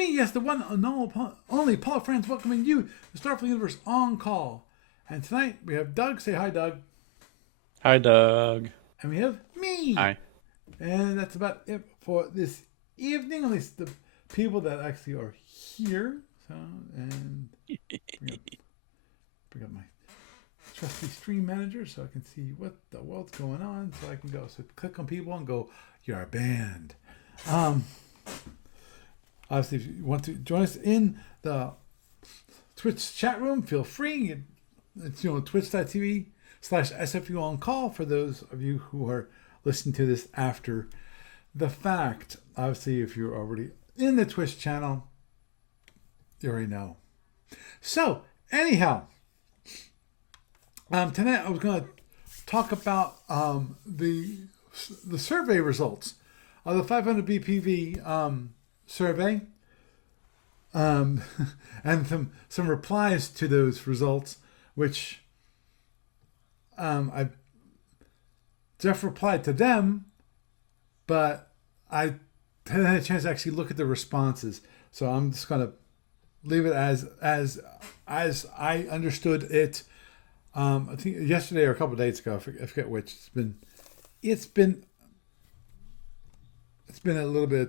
me, yes, the one and only Paul Franz, welcoming you to Star Fleet Universe On Call. And tonight we have Doug. Say hi, Doug. Hi, Doug. And we have me. Hi. And that's about it for this evening, at least the people that actually are here. So, and bring up my trusty stream manager so I can see what the world's going on. So I can go, so click on people and go, you're banned. Obviously, if you want to join us in the Twitch chat room, feel free. It's twitch.tv/SFU on call for those of you who are listening to this after the fact. Obviously, if you're already in the Twitch channel, you already know. So, anyhow, tonight I was going to talk about the survey results of the 500 BPV survey, and some replies to those results, which Geoff replied to them, but I hadn't had a chance to actually look at the responses. So I'm just gonna leave it as I understood it. I think yesterday or a couple of days ago. I forget which. It's been a little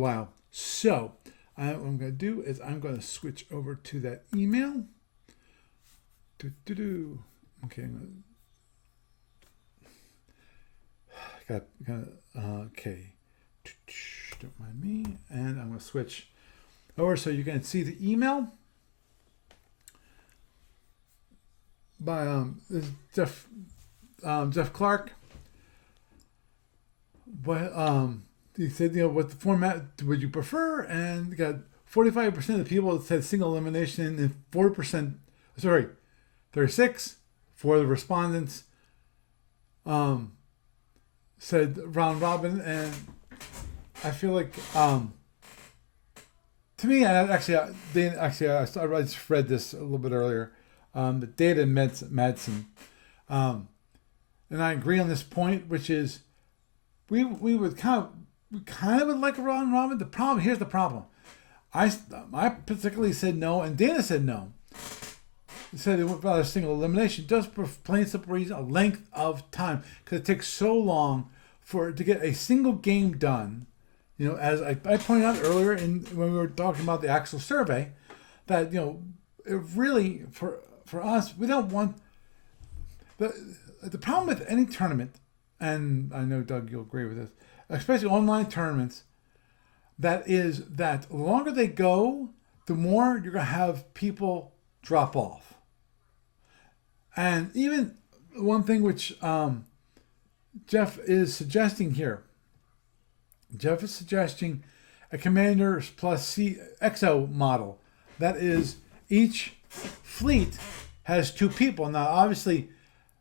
while. So what I'm going to do is I'm going to switch over to that email. Okay. Okay. Don't mind me. And I'm going to switch over so you can see the email by this is Geoff Clark. What he said, what the format would you prefer? And got 45% of the people that said single elimination, and 36 for the respondents said round robin. And I feel like to me, I just read this a little bit earlier. The data and medicine, and I agree on this point, which is we kind of would like a round robin. Here's the problem. I particularly said no, and Dana said no. He said it would rather single elimination, just for plain simple reason, a length of time, because it takes so long to get a single game done. As I pointed out earlier when we were talking about the actual survey, that it really for us, we don't want the problem with any tournament, and I know Doug you'll agree with this, especially online tournaments, that is that the longer they go, the more you're going to have people drop off. And even one thing which Geoff is suggesting here, Geoff is suggesting a Commanders plus XO model. That is, each fleet has 2 people. Now, obviously,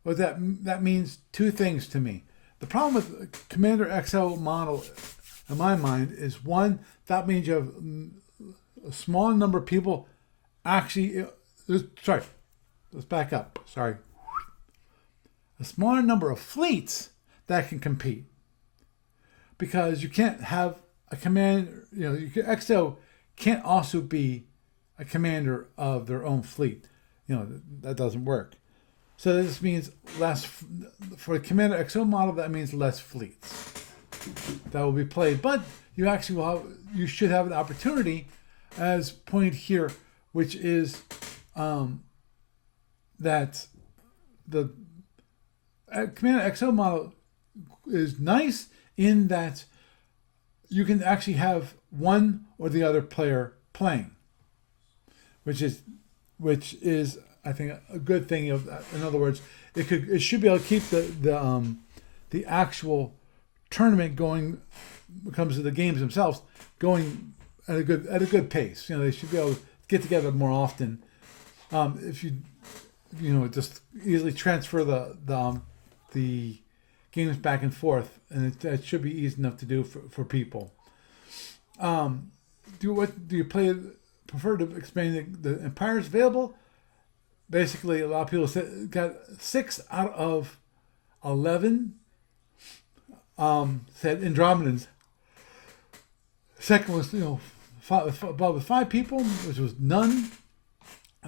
what that means 2 things to me. The problem with Commander XO model, in my mind, is one, that means you have a small number of people actually. Sorry, let's back up. Sorry. A smaller number of fleets that can compete. Because you can't have a commander, XO can't also be a commander of their own fleet. That doesn't work. So this means less, for the Commander XO model, that means less fleets that will be played. But you actually you should have an opportunity, as pointed here, which is that the Commander XO model is nice in that you can actually have one or the other player playing, which is I think a good thing. In other words, it should be able to keep the actual tournament going when it comes to the games themselves going at a good pace. They should be able to get together more often. If you just easily transfer the games back and forth, and it should be easy enough to do for people. Do you prefer to expand the empires available? Basically, a lot of people got 6 out of 11 said Andromedans. Second was but with 5 people, which was none.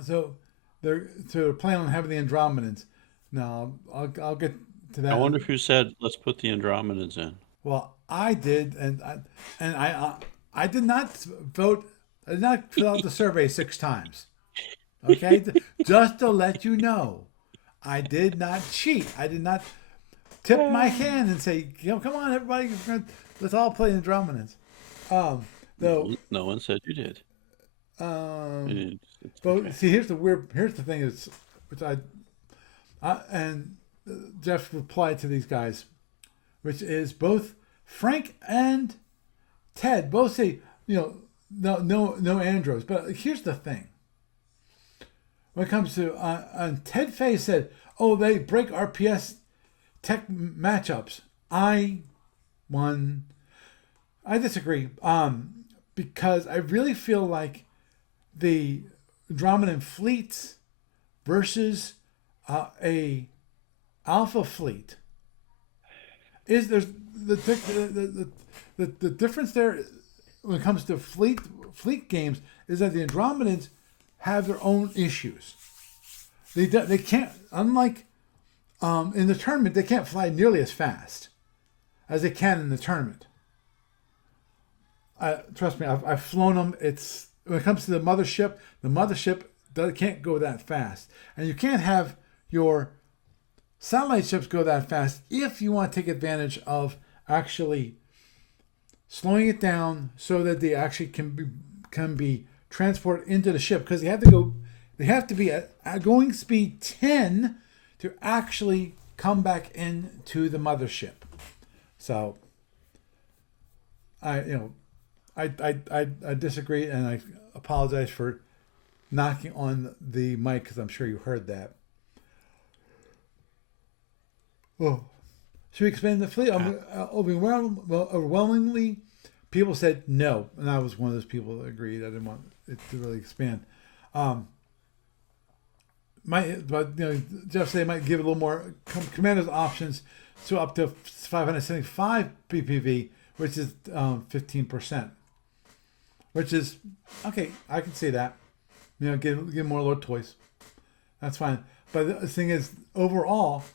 So they're planning on having the Andromedans. Now I'll get to that. I wonder who said let's put the Andromedans in. Well, I did, and I did not vote. I did not fill out the survey 6 times. Okay, just to let you know, I did not cheat. I did not tip my hand and say, come on, everybody, let's all play Andromedans. Though No one said you did. It's but okay. see, here's the thing is, which and Geoff replied to these guys, which is both Frank and Ted both say, no andros. But here's the thing. When it comes to Ted Fay said, oh, they break RPS tech matchups. I disagree. Because I really feel like the Andromedan fleets versus a Alpha fleet is there's the difference there when it comes to fleet games is that the Andromedans have their own issues. They can't, unlike in the tournament, they can't fly nearly as fast as they can in the tournament. Trust me, I've flown them. It's when it comes to the mothership can't go that fast, and you can't have your satellite ships go that fast if you want to take advantage of actually slowing it down so that they actually can be transported into the ship, because they have to be at going speed 10 to actually come back into the mothership. So I disagree, and I apologize for knocking on the mic because I'm sure you heard that. Oh, should we expand the fleet? Overwhelmingly, people said no, and I was one of those people that agreed. I didn't want it to really expand. Geoff said might give a little more commanders options, so up to 575 BPV, which is 15%. Which is okay. I can see that. Give more Lord toys. That's fine. But the thing is, overall,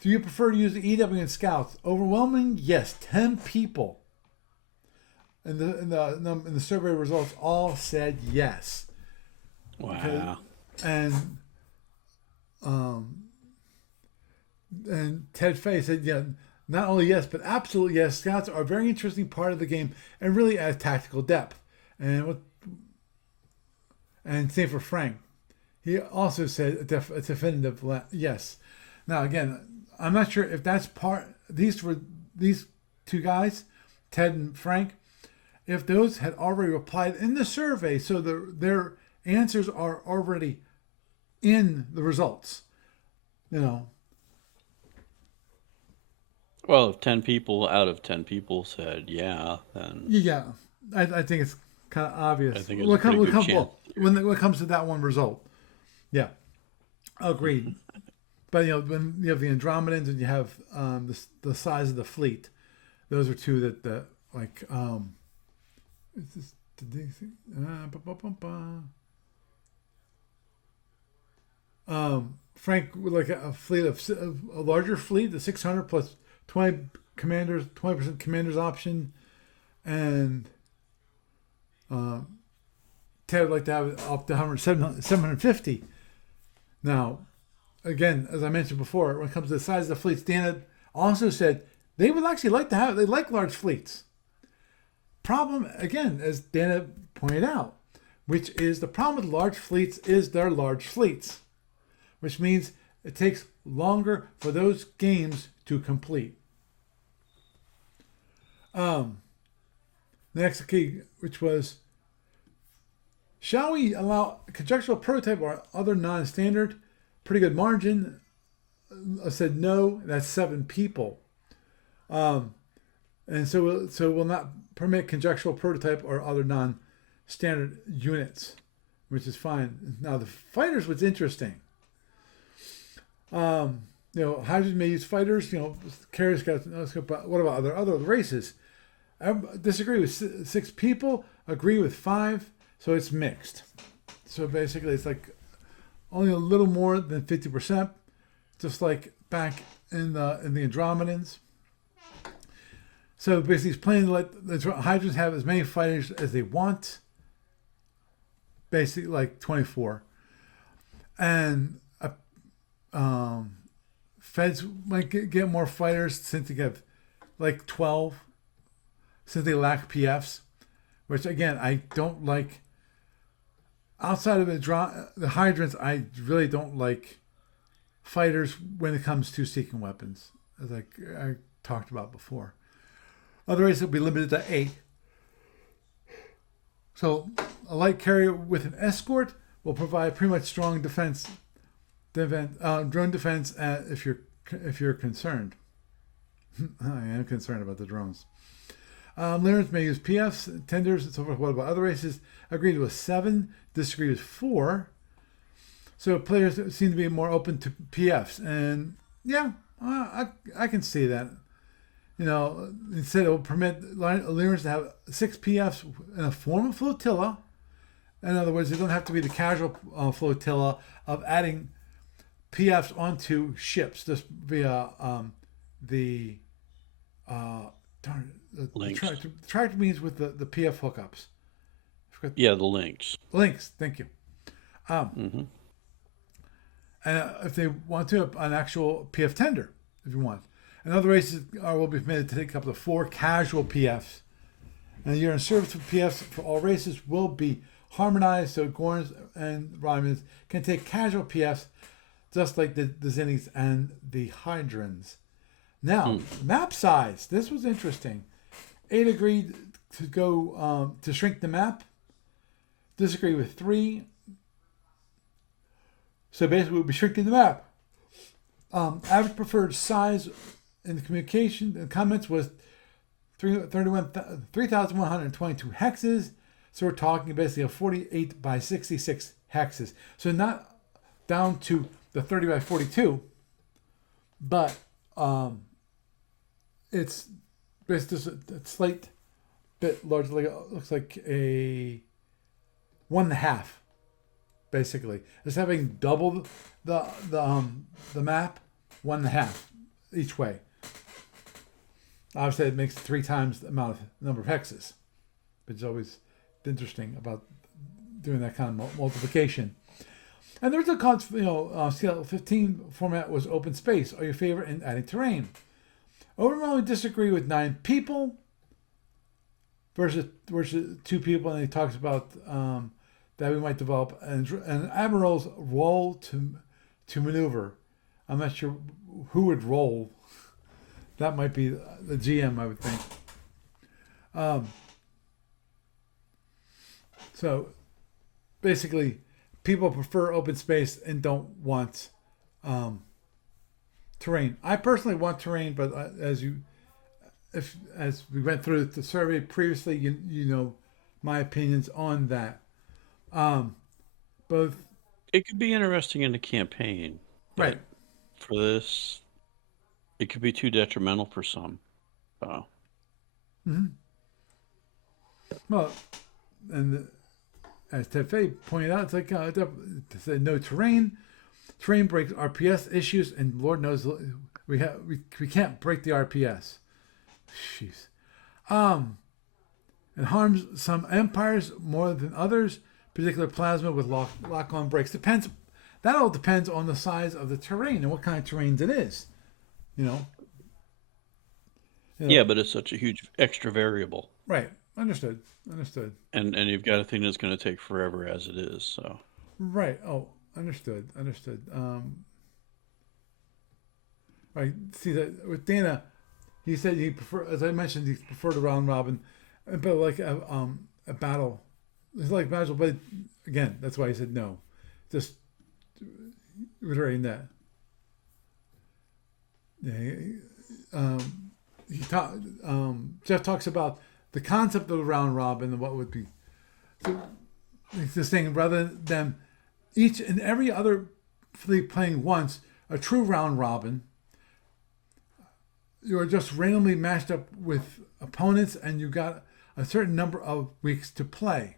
do you prefer to use the EW and Scouts? Overwhelming, yes. 10 people. And the survey results all said yes. Wow. And Ted Fay said, not only yes, but absolutely yes. Scouts are a very interesting part of the game and really add tactical depth. And same for Frank. He also said a definitive yes. Now again, I'm not sure if that's these 2 guys, Ted and Frank, if those had already replied in the survey, so their answers are already in the results. Well, if 10 people out of 10 people said yeah, then yeah, I think it's kind of obvious. I think it's a pretty good chance. When it comes to that one result, yeah, agreed. But when you have the Andromedans and you have the size of the fleet, those are 2 that like Frank would like a fleet of a larger fleet, the 600 plus 20 commanders, 20% commanders option, and Ted would like to have it up to 750. Now, again, as I mentioned before, when it comes to the size of the fleets, Dana also said they would actually they like large fleets. Problem, again, as Dana pointed out, which is the problem with large fleets is they're large fleets, which means it takes longer for those games to complete. The next key, which was, shall we allow conjectural prototype or other non-standard? Pretty good margin. I said no. That's 7 people. And so we'll not permit conjectural prototype or other non-standard units, which is fine. Now the fighters, what's interesting. Hydrogen may use fighters. Carriers got. What about other races? I disagree with 6 people. agree with 5, so it's mixed. So basically, it's like only a little more than 50%, just like back in the Andromedans. So basically, he's planning to let the Hydrants have as many fighters as they want. Basically, like 24, and Feds might get more fighters since they have like 12, since they lack PFs, which again I don't like. Outside of the Hydrants, I really don't like fighters when it comes to seeking weapons, as I talked about before. Other races will be limited to 8. So a light carrier with an escort will provide pretty much strong drone defense if you're concerned. I am concerned about the drones. Learners may use PFs, tenders, and so forth. What about other races? Agreed with 7, disagreed with 4. So players seem to be more open to PFs, and yeah, I can see that. You know, instead it will permit learners to have 6 PFs in a formal flotilla. In other words, they don't have to be the casual flotilla of adding PFs onto ships just via the links. Tractor means with the PF hookups. Yeah, the links. Links, thank you. And if they want to, an actual PF tender, if you want. And other races will be permitted to take up to 4 casual PFs. And your service for PFs for all races will be harmonized so Gorns and Romulans can take casual PFs just like the Zinnies and the Hydrons. Now, map size. This was interesting. 8 agreed to go to shrink the map. Disagree with 3. So basically, we'll be shrinking the map. Average preferred size in the communication and comments was 3,122 hexes. So we're talking basically a 48 by 66 hexes. So not down to the 30 by 42, but it's basically just a slight bit larger. Like it looks like a 1.5, basically. It's having double the map, 1.5 each way. Obviously, it makes 3 times the number of hexes, which is always interesting about doing that kind of multiplication. And there's a scale 15 format was open space. Are your favorite in adding terrain? Overwhelmingly disagree with 9 people versus 2 people, and he talks about that we might develop an admiral's role to maneuver. I'm not sure who would roll. That might be the GM, I would think. So basically, people prefer open space and don't want terrain. I personally want terrain, but as we went through the survey previously, you know my opinions on that. Both. It could be interesting in a campaign, right? For this, it could be too detrimental for some. Mm-hmm. Well, and as Tefe pointed out, it's like no terrain. Terrain breaks RPS issues, and Lord knows we can't break the RPS. Jeez. And harms some empires more than others. Particular plasma with lock-on breaks. That all depends on the size of the terrain and what kind of terrains it is. You know. Yeah, but it's such a huge extra variable. Right. Understood. And you've got a thing that's going to take forever as it is. So. Right. Oh, understood. Right. See that with Dana, he said he prefer, as I mentioned, he preferred a round robin, but like a battle. It's like battle, but again, that's why he said no. Just reiterating that. Yeah. Geoff talks about the concept of a round robin and what would be. So it's this thing rather than each and every other fleet playing once a true round robin. You are just randomly matched up with opponents, and you got a certain number of weeks to play.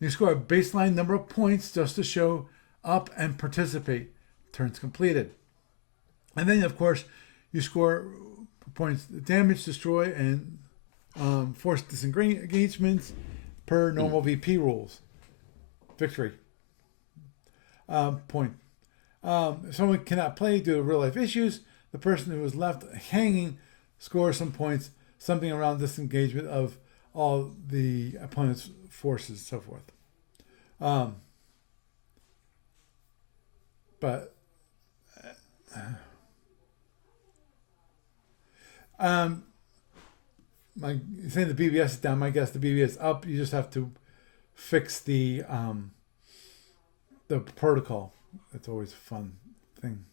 You score a baseline number of points just to show up and participate. Turns completed. And then, of course, you score points damage, destroy, and force disengagements per normal VP rules. Victory. Point. If someone cannot play due to real life issues, the person who is left hanging scores some points, something around disengagement of all the opponent's forces, so forth. But saying the BBS is down, my guess the BBS is up. You just have to fix the protocol. That's always a fun thing.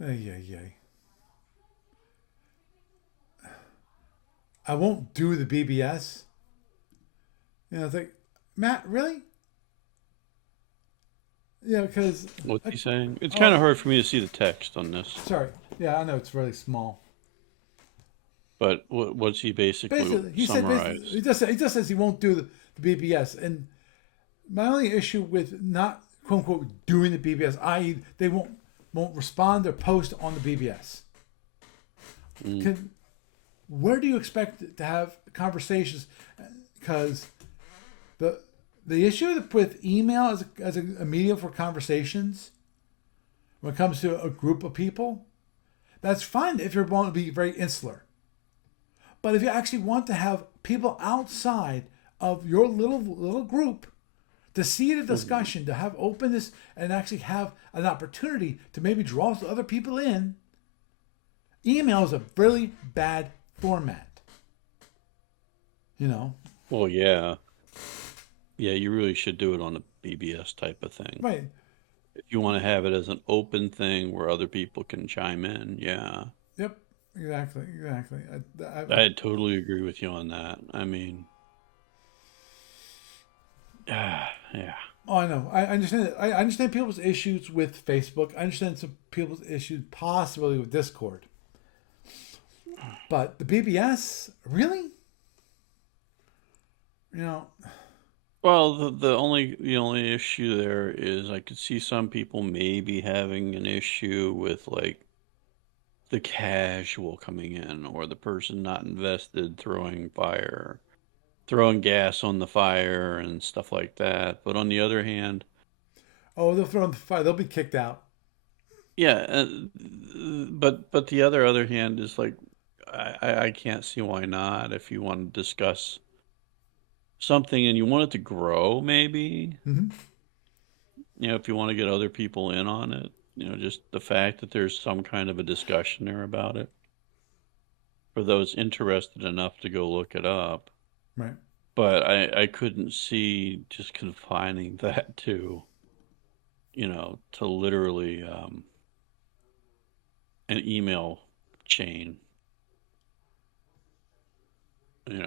Yeah. I won't do the BBS. It's like, Matt, really? Yeah, because... What's he saying? It's kind of hard for me to see the text on this. Sorry. Yeah, I know it's really small. But what's he basically he summarized? He just says he won't do the BBS. And my only issue with not, quote unquote, doing the BBS, i.e. they won't respond or post on the BBS. Where do you expect to have conversations? Because the issue with email as a medium for conversations, when it comes to a group of people, that's fine if you're going to be very insular. But if you actually want to have people outside of your little group to see the discussion, to have openness and actually have an opportunity to maybe draw other people in, email is a really bad format. Well, yeah. Yeah, you really should do it on a BBS type of thing. Right. If you want to have it as an open thing where other people can chime in, yeah. Yep. Exactly. I totally agree with you on that. I mean, yeah. Oh, I know. I understand it. I understand people's issues with Facebook. I understand some people's issues possibly with Discord. But the BBS, really? Well, the only issue there is I could see some people maybe having an issue with like the casual coming in or the person not invested throwing gas on the fire and stuff like that. But on the other hand, they'll throw on the fire. They'll be kicked out. yeah, but the other hand is like I can't see why not if you want to discuss something and you want it to grow, maybe. Mm-hmm. If you want to get other people in on it, just the fact that there's some kind of a discussion there about it for those interested enough to go look it up. Right. But I couldn't see just confining that to, to literally an email chain.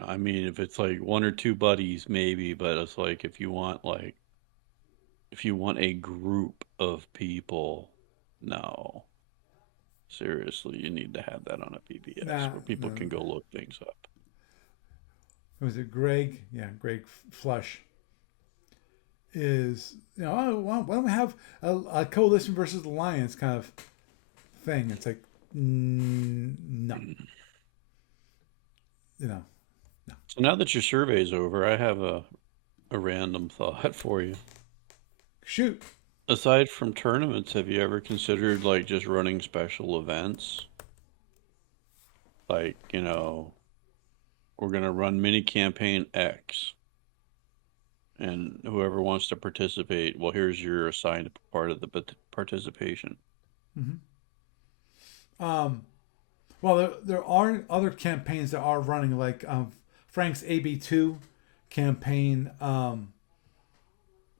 I mean, if it's like one or two buddies, maybe, but it's like if you want a group of people, no. Seriously, you need to have that on a BBS where people can go look things up. Was it Greg? Yeah, Greg Flush is, why don't we have a coalition versus alliance kind of thing? It's like, no. No. So now that your survey's over, I have a random thought for you. Shoot. Aside from tournaments, have you ever considered like just running special events? Like, we're going to run mini campaign X. And whoever wants to participate, well, here's your assigned part of the participation. Mm-hmm. Well, there are other campaigns that are running, like Frank's AB2 campaign. I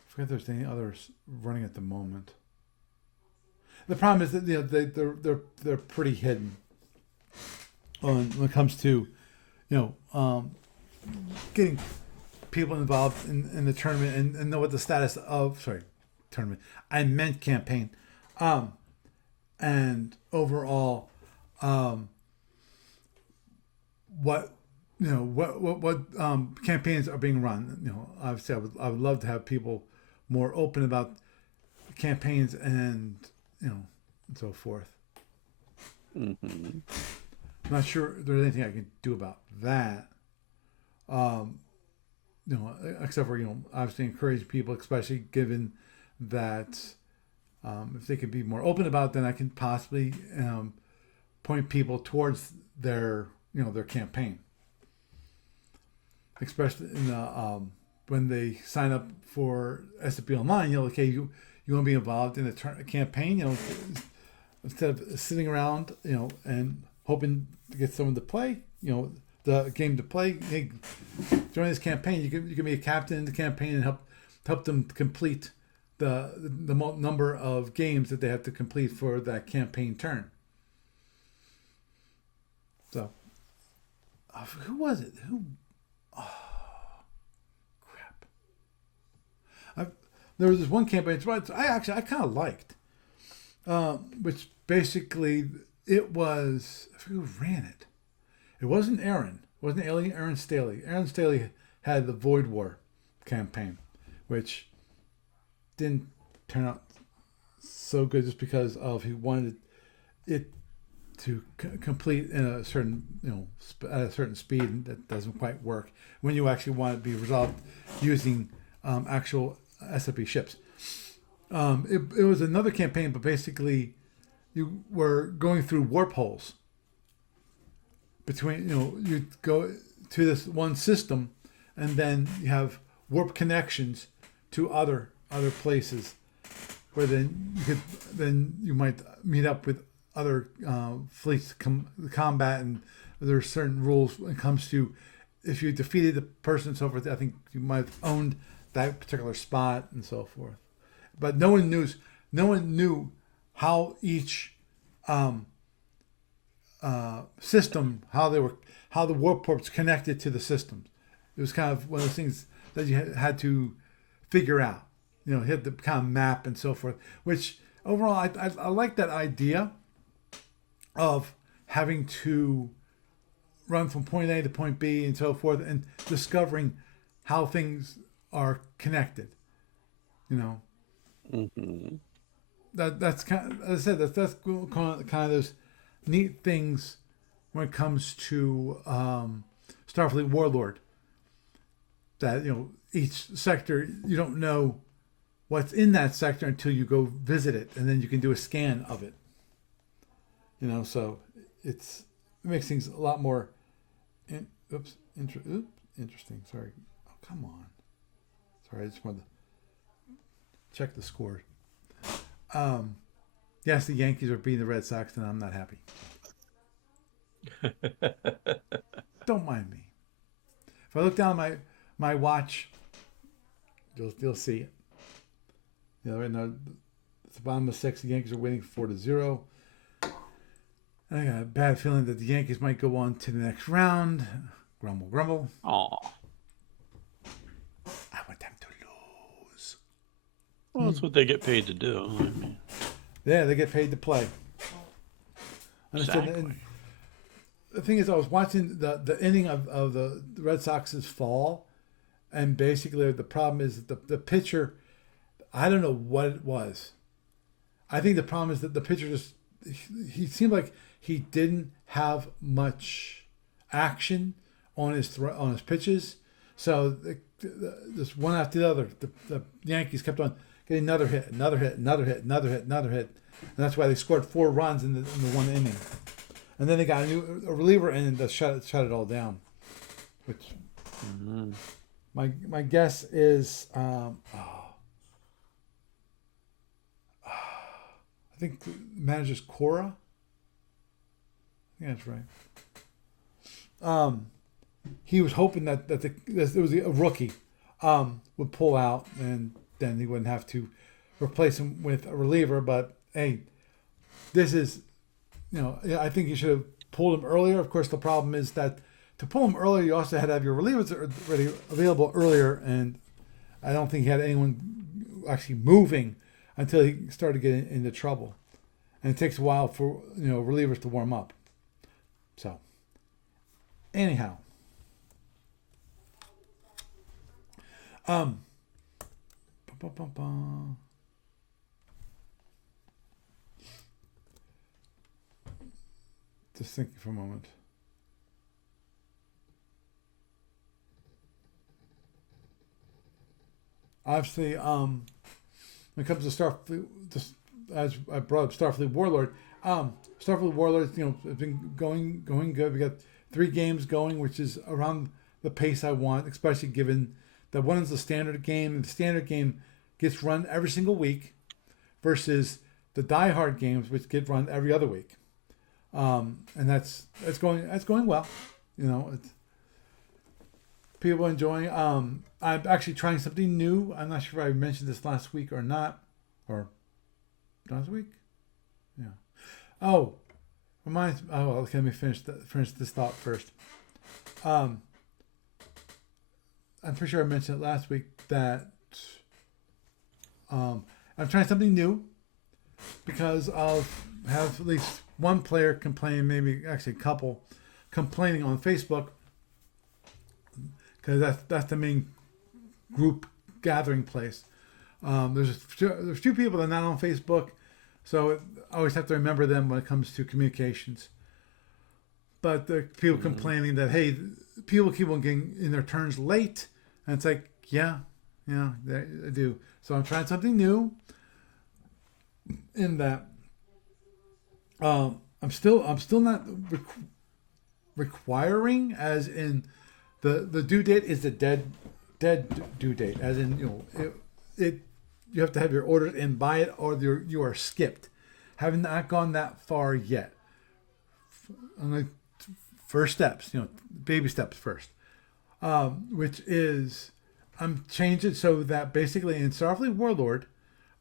forget if there's any others running at the moment. The problem is that they're pretty hidden when it comes to getting people involved in the tournament and know what the status of tournament. I meant campaign. and overall, what campaigns are being run. Obviously, I would love to have people more open about campaigns and and so forth. Mm-hmm. I'm not sure if there's anything I can do about that. Um, Except for obviously encourage people, especially given that if they could be more open about it, then I can possibly point people towards their campaign, especially in the, when they sign up for SFP Online. Okay, you want to be involved in a campaign. Instead of sitting around, and hoping to get someone to play, the game to play. Hey, join this campaign. You can be a captain in the campaign and help them complete the number of games that they have to complete for that campaign turn. So, who was it? Oh, crap! There was this one campaign I kind of liked, which basically it was, I forget who ran it. It wasn't Aaron. It wasn't Aaron Staley. Aaron Staley had the Void War campaign, which didn't turn out so good just because of he wanted it to complete in a certain at a certain speed, and that doesn't quite work when you actually want it to be resolved using actual SFP ships. It was another campaign, but basically you were going through warp holes between, you go to this one system and then you have warp connections to other places where then you might meet up with other fleets combat, and there are certain rules when it comes to if you defeated the person and so forth. I think you might have owned that particular spot and so forth, but no one knew how each system, how the warp ports connected to the systems. It was kind of one of those things that you had to figure out. You had to kind of map and so forth. Which overall, I like that idea of having to run from point A to point B and so forth, and discovering how things are connected. Mm-hmm. That's kind of, as I said, that's kind of those neat things when it comes to Star Fleet Warlord. That each sector, you don't know what's in that sector until you go visit it, and then you can do a scan of it. So it makes things a lot more interesting. Sorry. Oh, come on. Sorry, I just wanted to check the score. Yes, the Yankees are beating the Red Sox, and I'm not happy. Don't mind me. If I look down my watch, you'll see it. Right now, at the bottom of 6, the Yankees are winning 4-0. I got a bad feeling that the Yankees might go on to the next round. Grumble, grumble. Aw. I want them to lose. Well, that's what they get paid to do. I mean, yeah, they get paid to play. Exactly. And the thing is, I was watching the inning of the Red Sox's fall, and basically the problem is that the pitcher, I don't know what it was. I think the problem is that the pitcher he seemed like he didn't have much action on his pitches. So this one after the other, the Yankees kept on getting another hit, and that's why they scored 4 runs in the one inning. And then they got a reliever in and shut it all down. Which my guess is I think the manager's Cora. I think that's right. He was hoping that it was a rookie would pull out, and then he wouldn't have to replace him with a reliever. But hey, this is, I think you should have pulled him earlier. Of course, the problem is that to pull him earlier, you also had to have your relievers already available earlier, and I don't think he had anyone actually moving until he started getting into trouble. and it takes a while for relievers to warm up. So, anyhow, um, just thinking for a moment. Obviously, when it comes to Star Fleet, just as I brought up Star Fleet Warlord, Star Fleet Warlord, has been going good. We got 3 games going, which is around the pace I want, especially given that one is the standard game, and the standard game gets run every single week, versus the Die Hard games, which get run every other week. And that's going well. It's people enjoying. I'm actually trying something new. I'm not sure if I mentioned this last week or not, or last week. Yeah. Oh, reminds. Oh, well, okay, let me finish this thought first. I'm pretty sure I mentioned it last week that I'm trying something new because I'll have at least one player complaining, maybe actually a couple complaining on Facebook, because that's the main group gathering place. There's a few people that are not on Facebook, so I always have to remember them when it comes to communications. But the people complaining that, hey, people keep on getting in their turns late, and it's like, yeah, they do. So I'm trying something new. In that, I'm still not requiring, as in the due date is the dead due date, as in you have to have your orders in by it, or you are skipped. Haven't not gone that far yet. I'm like, first steps, baby steps first, which is I'm changing so that basically in Star Fleet Warlord,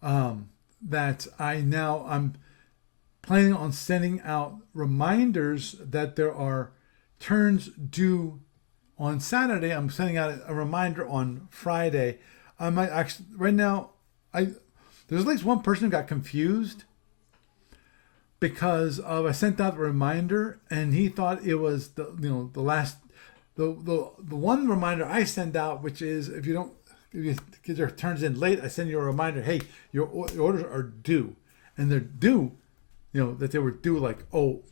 that I'm planning on sending out reminders that there are turns due on Saturday. I'm sending out a reminder on Friday. I might actually right now. There's at least one person who got confused because I sent out a reminder and he thought it was the one reminder I send out, which is if you get your turns in late, I send you a reminder. Hey, your orders are due, and they're due. That they were due like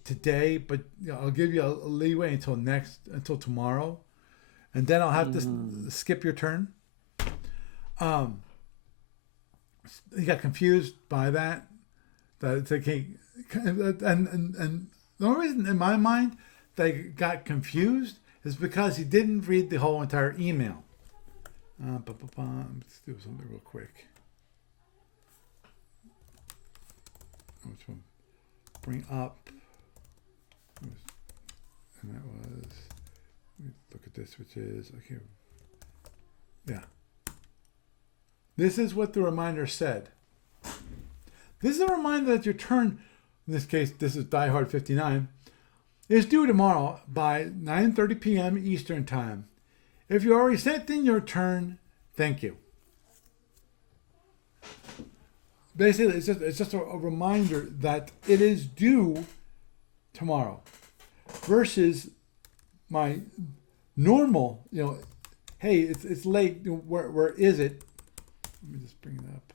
today, but I'll give you a leeway until tomorrow, and then I'll have to skip your turn. He got confused by that. That it's like, hey, and the only reason in my mind that he got confused is because he didn't read the whole entire email. Let's do something real quick. Which one? Bring up. And that was. Look at this, which is okay. Yeah. This is what the reminder said. This is a reminder that your turn, in this case, this is Die Hard 59, is due tomorrow by 9:30 p.m. Eastern Time. If you already sent in your turn, thank you. Basically, it's just a reminder that it is due tomorrow, versus my normal, hey, it's late. Where is it? Let me just bring it up.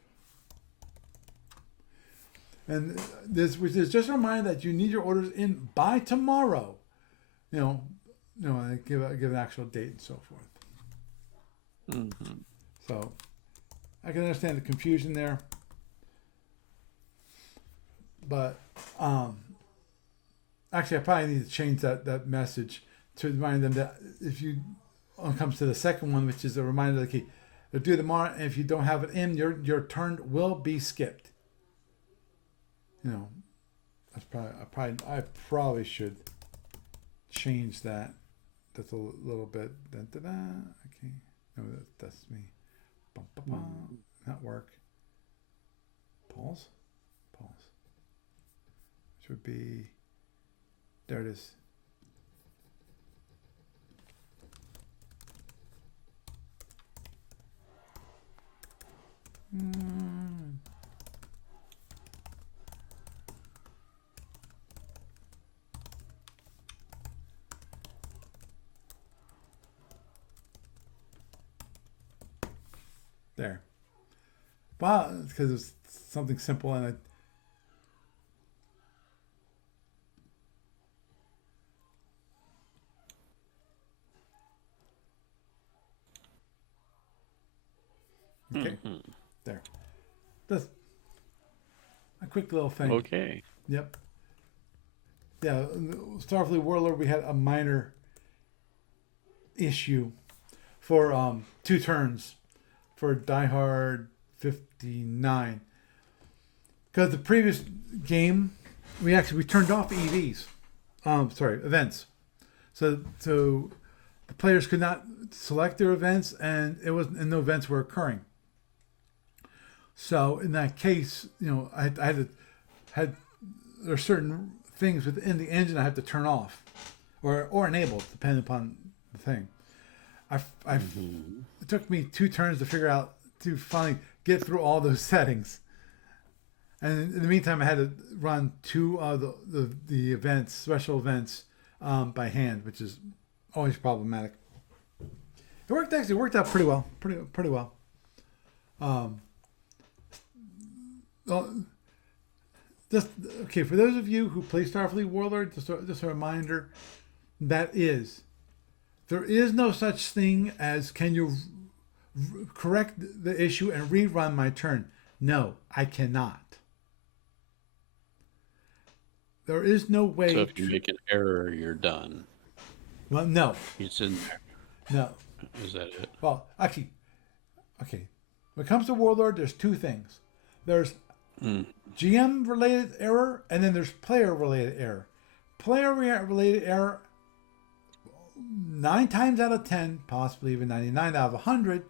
And this, which is just a reminder that you need your orders in by tomorrow. I give an actual date and so forth. Mm-hmm. So I can understand the confusion there. But actually, I probably need to change that message to remind them that when it comes to the second one, which is a reminder that they'll do tomorrow, and if you don't have it in, your turn will be skipped. That's I probably should change that. That's a little bit. Okay, no, that's me. Not work. Pause. Which would be. There it is. There. Well, because it's something simple and okay. There. Just a quick little thing. Okay. Yep. Yeah, Star Fleet Warlord, we had a minor issue for 2 turns for Die Hard 59. Because the previous game, we turned off EVs. Events. So the players could not select their events, and no events were occurring. So in that case, there are certain things within the engine I have to turn off or enable, depending upon the thing. It took me 2 turns to finally get through all those settings. And in the meantime, I had to run 2 of the events, special events, by hand, which is always problematic. It worked out pretty well. Pretty well. For those of you who play Starfleet Warlord, just a reminder, there is no such thing as can you correct the issue and rerun my turn. No, I cannot. There is no way. So if you make an error, you're done. Well, no. It's in there. No. Is that it? Well, actually, okay. When it comes to Warlord, there's 2 things. There's GM-related error, and then there's player-related error. Player-related error, 9 times out of 10, possibly even 99 out of 100,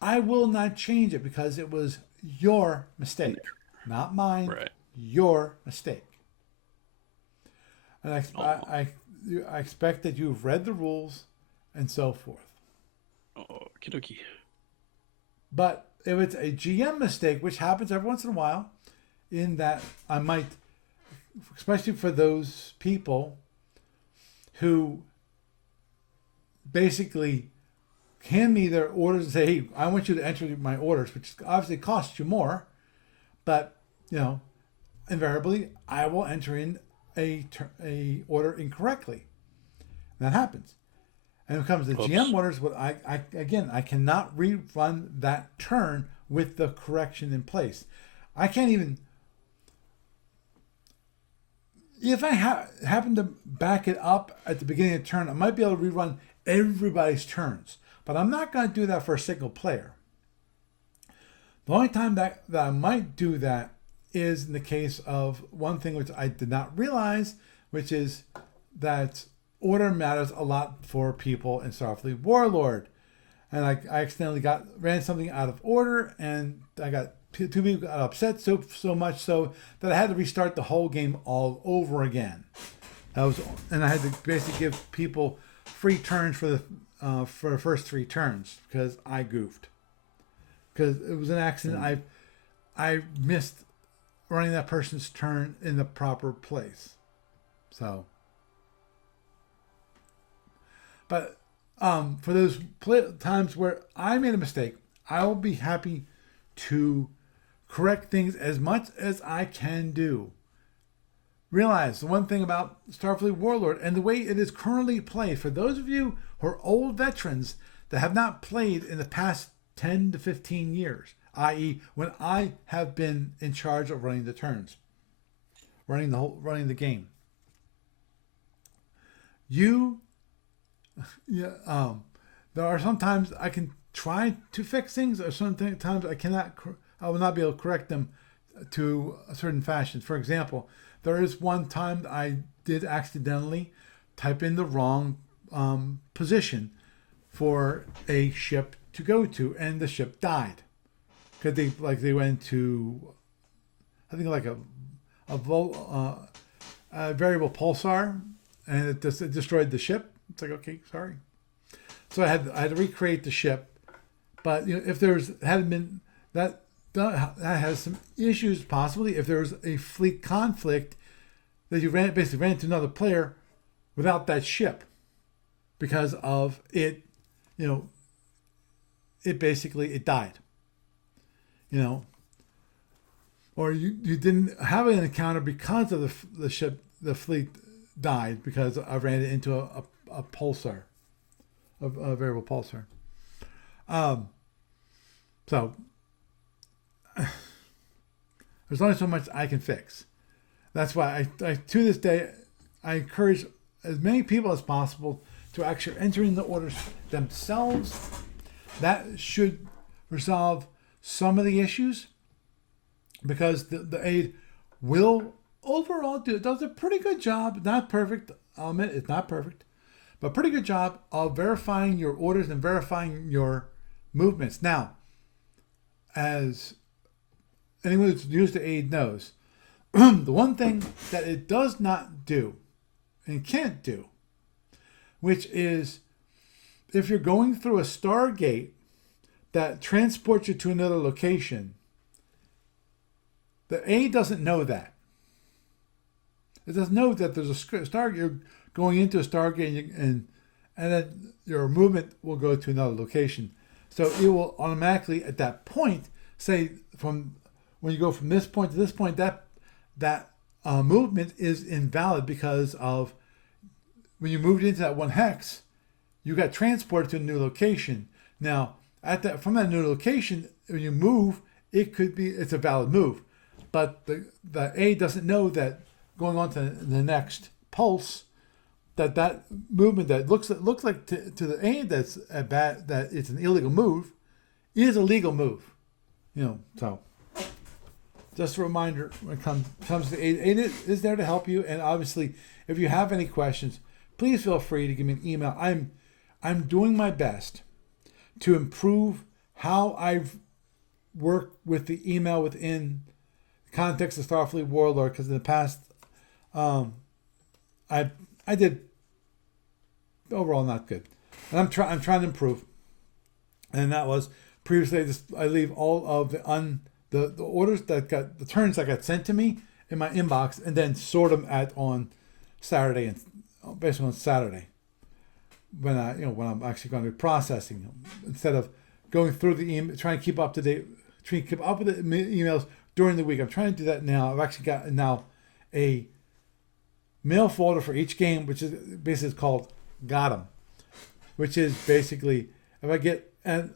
I will not change it because it was your mistake. Not mine, Right. Your mistake. And I expect that you've read the rules and so forth. Oh, okie But if it's a GM mistake, which happens every once in a while, in that I might, especially for those people who basically hand me their orders and say, hey, I want you to enter my orders, which obviously costs you more, but, invariably, I will enter in a order incorrectly. And that happens. And when it comes to GM orders, I cannot rerun that turn with the correction in place. I can't even, if I happen to back it up at the beginning of the turn, I might be able to rerun everybody's turns. But I'm not going to do that for a single player. The only time that I might do that is in the case of one thing which I did not realize, which is that order matters a lot for people in Starfleet Warlord. And I accidentally ran something out of order, and I got 2 people got upset so much so that I had to restart the whole game all over again. And I had to basically give people free turns for the first 3 turns because I goofed. Because it was an accident. I missed running that person's turn in the proper place. So, but for those times where I made a mistake, I will be happy to correct things as much as I can do. Realize the one thing about Starfleet Warlord and the way it is currently played, for those of you who are old veterans that have not played in the past 10 to 15 years, i.e. when I have been in charge of running the turns, running the game. There are sometimes I can try to fix things, or sometimes I will not be able to correct them to a certain fashion. For example, there is one time I did accidentally type in the wrong position for a ship to go to, and the ship died because they went to, I think, like a variable pulsar, and it destroyed the ship. It's like, okay, sorry. So I had to recreate the ship, but if hadn't been that has some issues possibly if there was a fleet conflict that you basically ran into another player without that ship because of it, it died. you know, or you didn't have an encounter because of the fleet died because I ran it into a pulsar, a variable pulsar. So there's only so much I can fix. That's why I to this day, I encourage as many people as possible to actually enter in the orders themselves. That should resolve some of the issues, because the aid will overall does a pretty good job. Not perfect, I'll admit it's not perfect, but pretty good job of verifying your orders and verifying your movements. Now, as anyone who's used the aid knows, the one thing that it does not do and can't do, which is if you're going through a Stargate that transports you to another location, the aid doesn't know that. It doesn't know that there's a Stargate. You're going into a Stargate and then your movement will go to another location. So it will automatically at that point say, from when you go from this point to this point, that movement is invalid because of when you moved into that one hex, you got transported to a new location. Now, from that new location, when you move, it's a valid move, but the A doesn't know that going on to the next pulse, that movement that looks like to the A that it's an illegal move, is a legal move. So just a reminder when it comes to aid. Aid is there to help you, and obviously, if you have any questions, please feel free to give me an email. I'm doing my best to improve how I've worked with the email within the context of Star Fleet Warlord, because in the past, I did overall not good, and I'm trying to improve. And that was previously I leave all of the orders that got the turns that got sent to me in my inbox, and then sort them on Saturday, and basically on Saturday when I'm actually going to be processing them, instead of going through the email, trying to keep up with the emails during the week. I'm trying to do that now. I've actually got now a mail folder for each game, which is basically called Got 'em, which is basically if I get a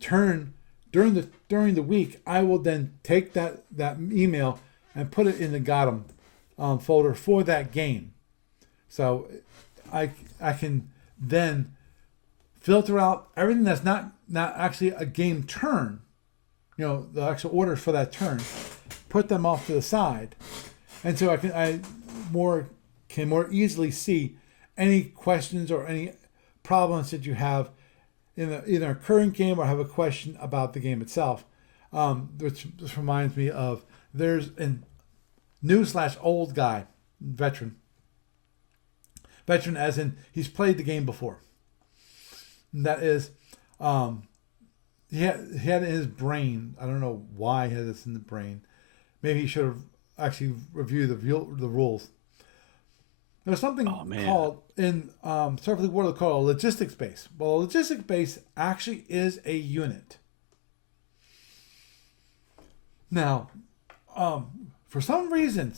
turn during the week, I will then take that email and put it in the Got 'em folder for that game. So I can then filter out everything that's not actually a game turn, the actual orders for that turn, put them off to the side, and so I can more easily see any questions or any problems that you have in either a current game or have a question about the game itself. Which just reminds me of, there's a new/old guy, veteran as in he's played the game before. And that is, he had it in his brain. I don't know why he had this in the brain. Maybe he should have actually reviewed the rules. There's something called in Star Fleet Warlord called a logistics base. Well, a logistics base actually is a unit. Now, for some reason,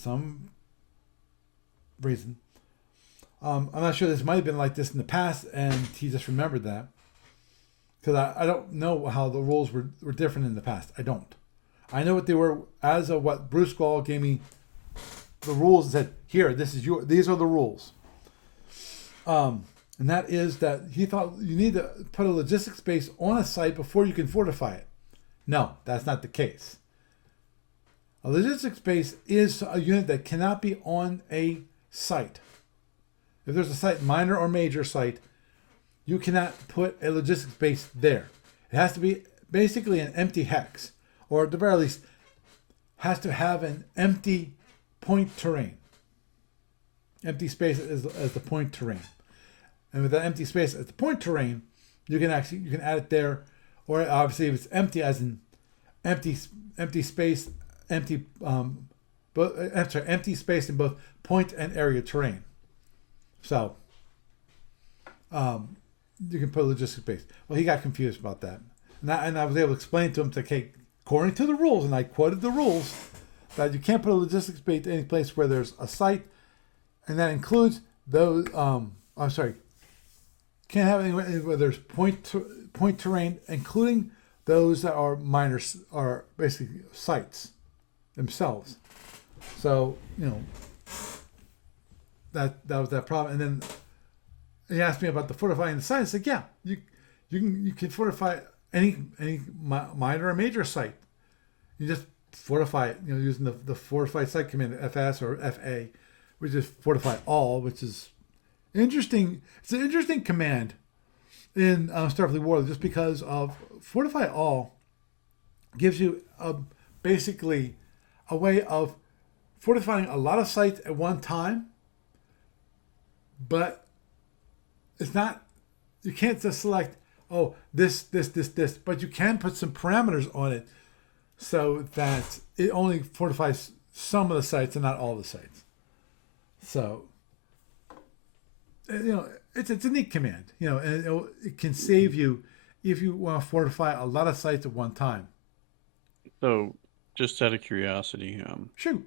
I'm not sure, this might have been like this in the past, and he just remembered that. Because I don't know how the rules were different in the past. I don't. I know what they were as of what Bruce Gall gave me the rules and said, here, these are the rules. And that is that he thought you need to put a logistics base on a site before you can fortify it. No, that's not the case. A logistics base is a unit that cannot be on a site. If there's a site, minor or major site, you cannot put a logistics base there. It has to be basically an empty hex, or at the very least, has to have an empty point terrain. Empty space as the point terrain. And with that empty space as the point terrain, you can add it there, or obviously if it's empty as in empty space, empty space in both point and area terrain. So you can put a logistics base. Well, he got confused about that, and I was able to explain to him, hey, according to the rules, and I quoted the rules, that you can't put a logistics base any place where there's a site, and that includes those. I'm sorry, can't have anywhere where there's point terrain, including those that are minors, are basically sites themselves. So that was that problem. And then he asked me about the fortifying the site. I said, yeah, you can fortify any minor or major site. You just fortify it, using the fortified site command, FS or FA, which is fortify all, which is interesting. It's an interesting command in Star Fleet Warlord, just because of fortify all gives you basically a way of fortifying a lot of sites at one time, but it's not, you can't just select, this, but you can put some parameters on it so that it only fortifies some of the sites and not all the sites. So, it's a neat command, and it can save you if you want to fortify a lot of sites at one time. So, just out of curiosity, shoot,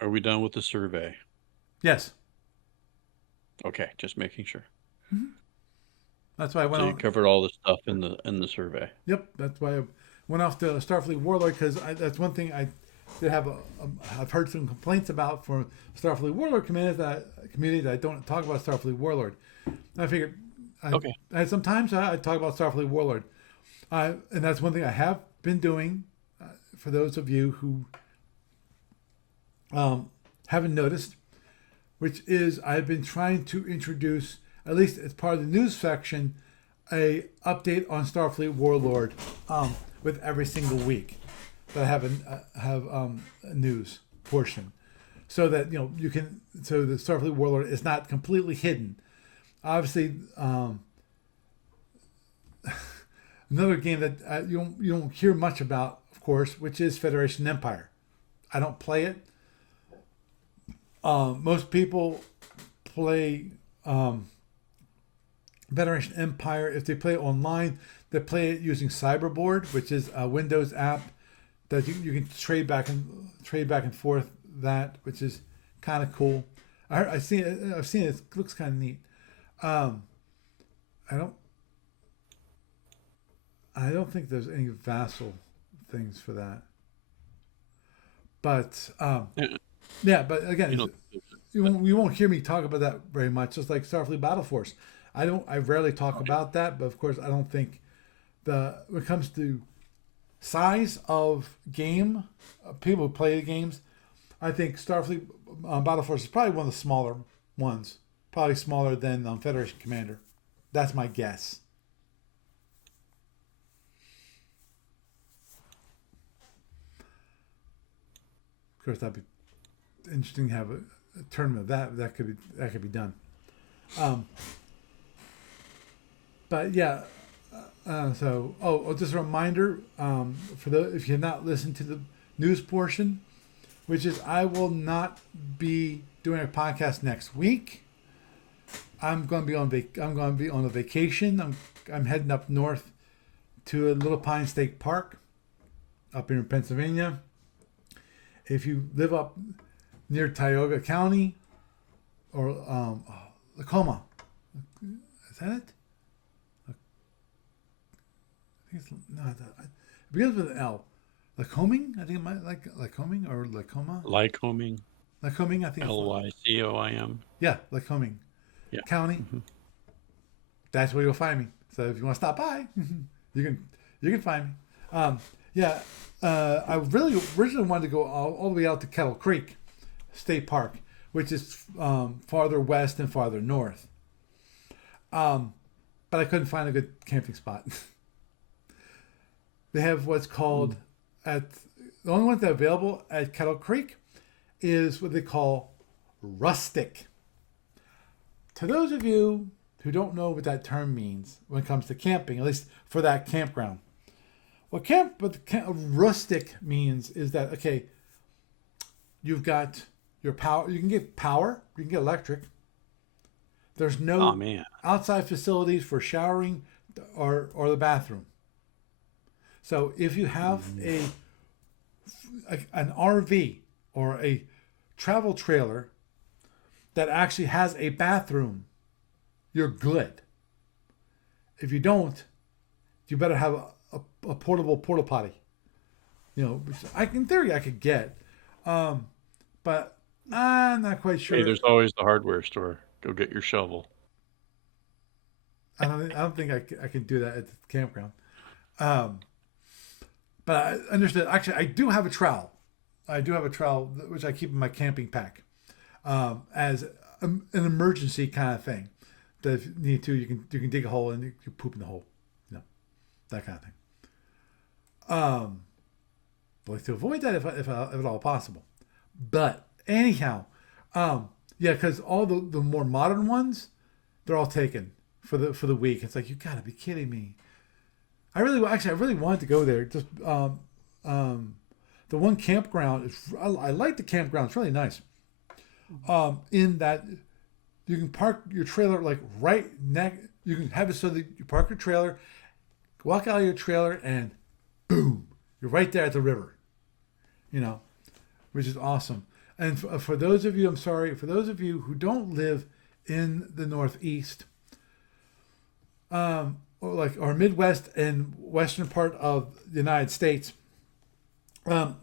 are we done with the survey? Yes. Okay, just making sure. Mm-hmm. That's why I went. So you covered all the stuff in the survey. Yep, that's why I went off to Star Fleet Warlord, because that's one thing I did have. I've heard some complaints about for Star Fleet Warlord community that I don't talk about Star Fleet Warlord. I figured. Okay. Sometimes I talk about Star Fleet Warlord, and that's one thing I have been doing. For those of you who haven't noticed, which is I've been trying to introduce, at least as part of the news section, a update on Starfleet Warlord with every single week that I have a news portion, so that you can, so the Starfleet Warlord is not completely hidden. Obviously, another game that you don't hear much about, of course, which is Federation Empire. I don't play it. Most people play Federation Empire. If they play it online, they play it using Cyberboard, which is a Windows app that you can trade back and forth. That, which is kind of cool. I've seen it. It looks kind of neat. I don't think there's any vassal things for that. But yeah, but again, you won't hear me talk about that very much. Just like Starfleet Battle Force, I rarely talk about that. But of course, I don't think when it comes to size of game, people who play the games, I think Starfleet Battle Force is probably one of the smaller ones. Probably smaller than Federation Commander. That's my guess. Of course, that'd be interesting to have a tournament of that could be done. But yeah, so just a reminder if you've not listened to the news portion, which is I will not be doing a podcast next week. I'm going to be on a vacation. I'm heading up north to a Little Pine State Park up here in Pennsylvania. If you live up near Tioga County or Lacoma, is that it? I think it begins with an L. Lycoming? I think it might like Lycoming or Lacoma. Lycoming. Lycoming, I think. Lycoim. Yeah, Lycoming. Yeah. County. Mm-hmm. That's where you'll find me. So if you want to stop by, you can find me. I really originally wanted to go all the way out to Kettle Creek State Park, which is farther west and farther north. But I couldn't find a good camping spot. They have what's called the only one that's available at Kettle Creek is what they call rustic. To those of you who don't know what that term means when it comes to camping, at least for that campground, rustic means is that, okay, you've got your power, you can get power, you can get electric. There's no outside facilities for showering or the bathroom. So if you have an RV or a travel trailer that actually has a bathroom, you're good. If you don't, you better have a portable porta potty. Which in theory I could get, but I'm not quite Hey, sure. there's always the hardware store. Go get your shovel. I don't think I can do that at the campground. Um, but I understood. Actually, I do have a trowel. I do have a trowel which I keep in my camping pack as an emergency kind of thing. That if you need to, you can dig a hole and you poop in the hole. That kind of thing. I'd like to avoid that if at all possible. But anyhow, yeah, because all the more modern ones, they're all taken for the week. It's like, you gotta be kidding me. I really wanted to go there. Just the one campground I like the campground. It's really nice. In that you can park your trailer like right next. You can have it so that you park your trailer, walk out of your trailer, and boom, you're right there at the river. Which is awesome. And for those of you, I'm sorry, for those of you who don't live in the Northeast, or Midwest and Western part of the United States,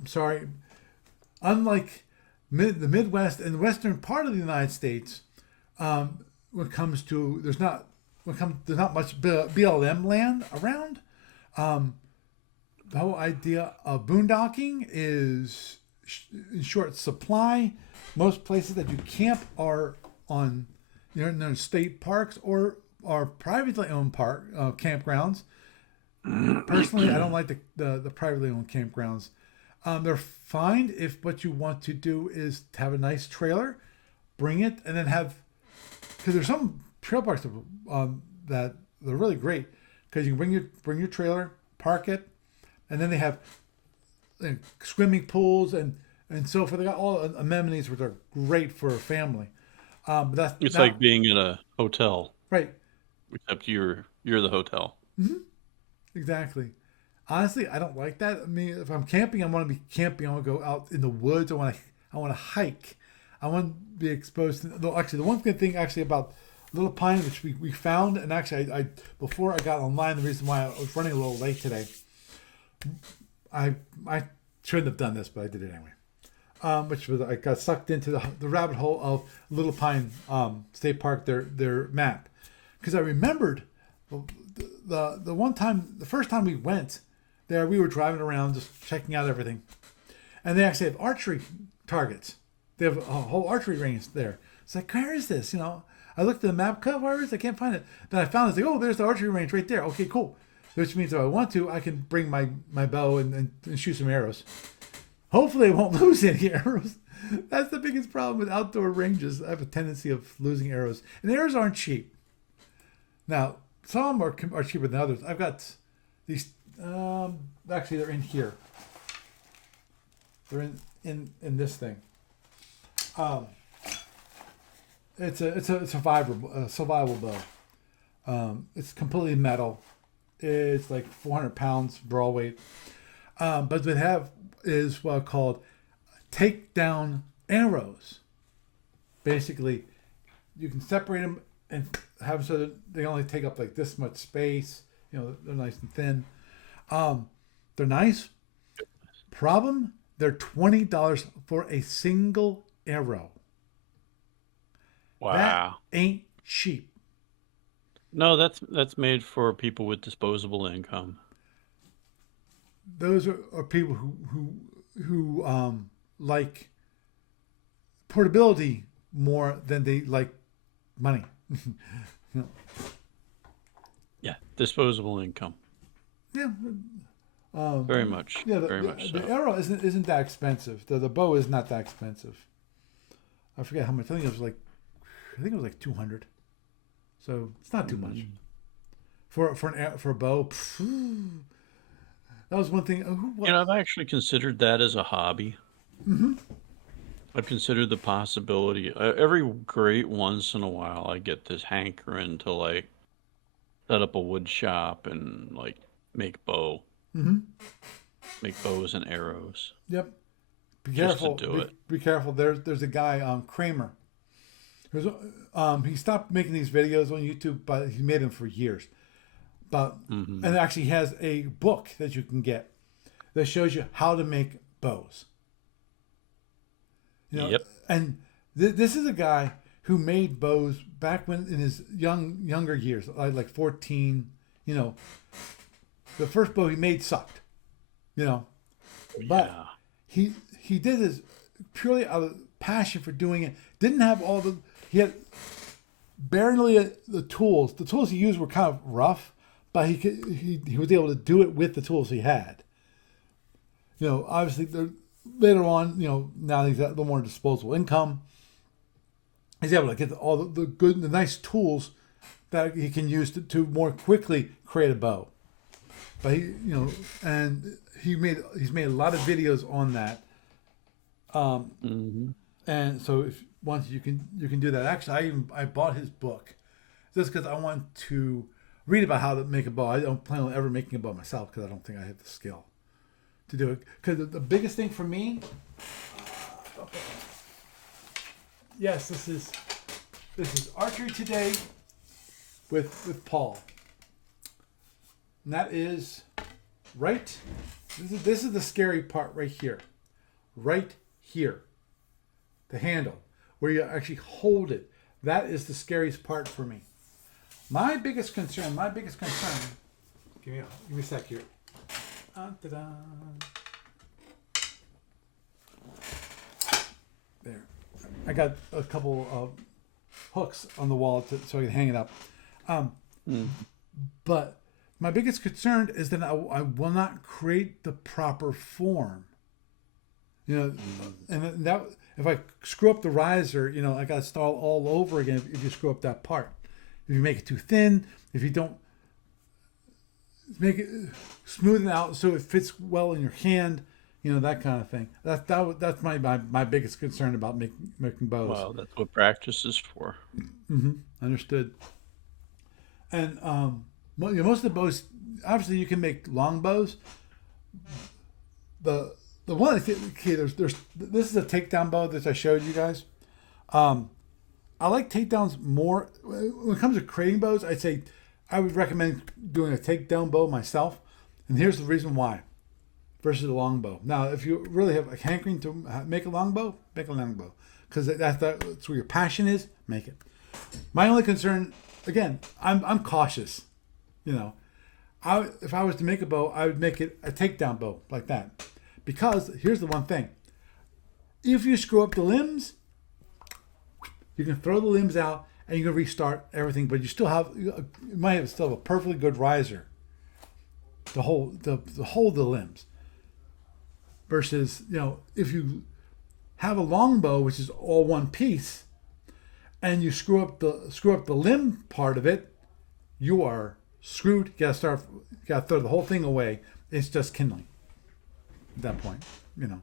sorry, unlike the Midwest and the Western part of the United States, when it comes to there's not much BLM land around. The whole idea of boondocking is in short supply. Most places that you camp are on, in state parks or are privately owned campgrounds. Personally, I don't like the privately owned campgrounds. They're fine if what you want to do is to have a nice trailer, bring it, and then because there's some trail parks that they're really great because you can bring your trailer, park it, and then they have swimming pools and so forth. They got all amenities which are great for a family. But that's It's like being in a hotel, right. except you're the hotel. Mm-hmm. Exactly. Honestly, I don't like that. I mean, if I'm camping, I want to be camping. I want to go out in the woods. I want to hike. I want to be exposed to. Actually, the one good thing about Little Pine, which we found, and actually, I before I got online, the reason why I was running a little late today, I shouldn't have done this, but I did it anyway. Which was I got sucked into the rabbit hole of Little Pine State Park, their map, because I remembered the one time, the first time we went there, we were driving around just checking out everything, and they actually have archery targets. They have a whole archery range there. It's like, where is this? I looked at the map, where is it? I can't find it. Then I found it. It's like, oh, there's the archery range right there. Okay, cool. Which means if I want to, I can bring my bow and shoot some arrows. Hopefully I won't lose any arrows. That's the biggest problem with outdoor ranges. I have a tendency of losing arrows. And arrows aren't cheap. Now, some are cheaper than others. I've got these, actually they're in here. They're in this thing. It's a survival bow. It's completely metal. It's like 400 pounds brawl weight. But what they have is what called takedown arrows. Basically, you can separate them and have them so that they only take up like this much space. They're nice and thin. They're nice. Problem, they're $20 for a single arrow. Wow. That ain't cheap. No, that's made for people with disposable income. Those are people who like portability more than they like money. Yeah, disposable income. Yeah. Very much. Yeah, very much so. The arrow isn't that expensive. The bow is not that expensive. I forget how much. I think it was like 200. So it's not too much for a bow. That was one thing. I've actually considered that as a hobby. Mm-hmm. I've considered the possibility. Every great once in a while, I get this hankering to like set up a wood shop and like make bow. Mm-hmm. make bows and arrows. Yep. Be Just to careful. do it. Be careful. There's a guy, Kramer. He stopped making these videos on YouTube, but he made them for years. But and actually has a book that you can get that shows you how to make bows. You know, Yep. and this is a guy who made bows back when in his younger years, like 14. You know, the first bow he made sucked. You know, but Yeah. he did this purely out of passion for doing it. Didn't have all the he had barely the tools. The tools he used were kind of rough, but he was able to do it with the tools he had. You know, obviously later on, you know, now he's got a little more disposable income. He's able to get all the nice tools that he can use to more quickly create a bow. But he, you know, and he's made a lot of videos on that. And so if once you can do that. Actually, I bought his book just because I want to read about how to make a bow. I don't plan on ever making a bow myself because I don't think I have the skill to do it. Because the biggest thing for me, yes, this is archery today with Paul, and that is right. This is the scary part right here, the handle where you actually hold it. That is the scariest part for me. My biggest concern. Give me a sec here. There. I got a couple of hooks on the wall so I can hang it up. But my biggest concern is that I will not create the proper form. You know, and that if I screw up the riser, you know, I got to start all over again if you screw up that part. If you make it too thin, if you don't make it smooth it out so it fits well in your hand, you know, that kind of thing. That's my biggest concern about making bows. Well, that's what practice is for. Understood. And most of the bows, obviously, you can make long bows. The one there's this is a takedown bow that I showed you guys. I like takedowns more. When it comes to creating bows, I'd say I would recommend doing a takedown bow myself. And here's the reason why versus a long bow. Now, if you really have a hankering to make a long bow, make a long bow. Because that's where your passion is, make it. My only concern, again, I'm cautious. You know, if I was to make a bow, I would make it a takedown bow like that. Because here's the one thing. If you screw up the limbs, you can throw the limbs out and you can restart everything, but you might still have a perfectly good riser to hold the limbs. Versus, you know, if you have a long bow, which is all one piece, and you screw up the limb part of it, you are screwed. You gotta throw the whole thing away. It's just kindling at that point, you know.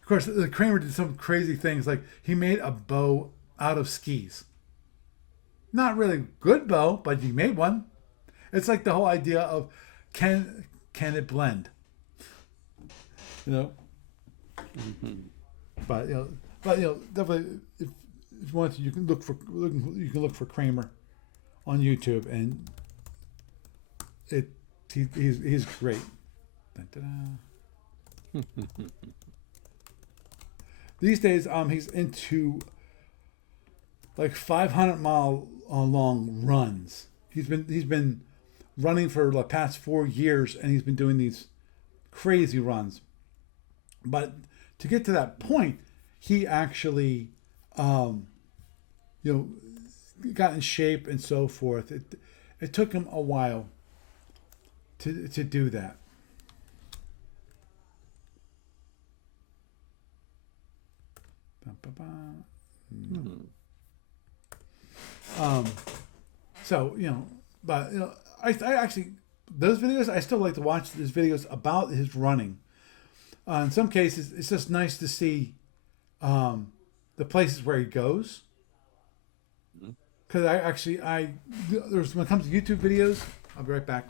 Of course, the Kramer did some crazy things, like he made a bow out of skis. Not really good bow, but he made one. It's like the whole idea of can it blend? You know. But you know, definitely, if you want to, you can look for Kramer on YouTube, and he's great. These days, he's into like 500-mile long runs. He's been running for the past 4 years, and he's been doing these crazy runs. But to get to that point, he actually, you know, got in shape and so forth. It took him a while to do that. So, you know, but, you know, I actually, those videos, I still like to watch these videos about his running. In some cases, it's just nice to see the places where he goes. Because when it comes to YouTube videos, I'll be right back.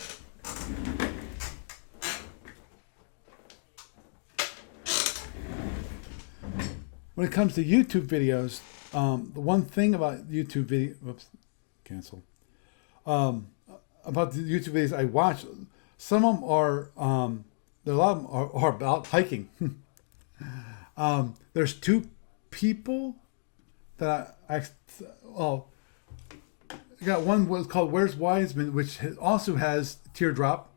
when it comes to YouTube videos, the one thing about YouTube video, cancel. About the YouTube videos I watch, some of them are, a lot of them are about hiking. There's two people that I got one was called Where's Wiseman, which also has Teardrop.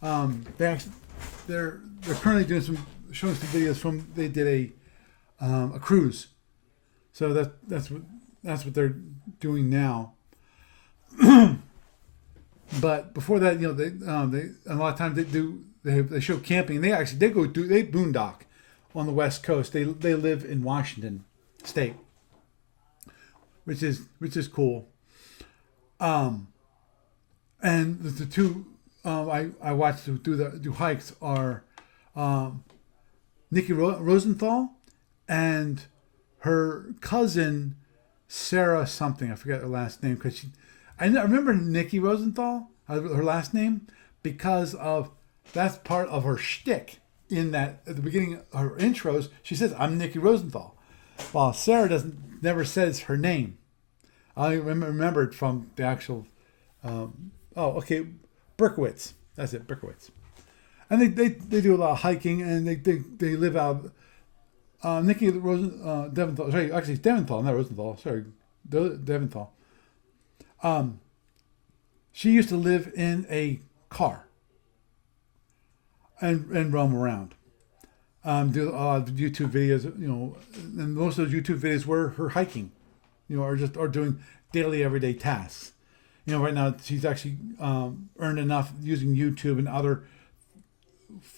They're currently showing some videos from, they did a cruise, so that's what they're doing now. But before that, they a lot of times they show camping. They boondock on the West Coast. They live in Washington State, which is cool. And the two I watched do hikes are Nikki Rosenthal and her cousin Sarah something. I forget her last name because I remember Nikki Rosenthal, her last name, because of that's part of her shtick. In that at the beginning of her intros, she says, "I'm Nikki Rosenthal," while Sarah never says her name. I remember it from the actual. Berkowitz. That's it, Berkowitz. And they do a lot of hiking, and they live out. Nikki Deventhal. Sorry, actually, it's Deventhal, not Rosenthal. Sorry, Deventhal. She used to live in a car and roam around. Do a lot of YouTube videos, and most of those YouTube videos were her hiking, or doing daily everyday tasks. Right now she's actually earned enough using YouTube and other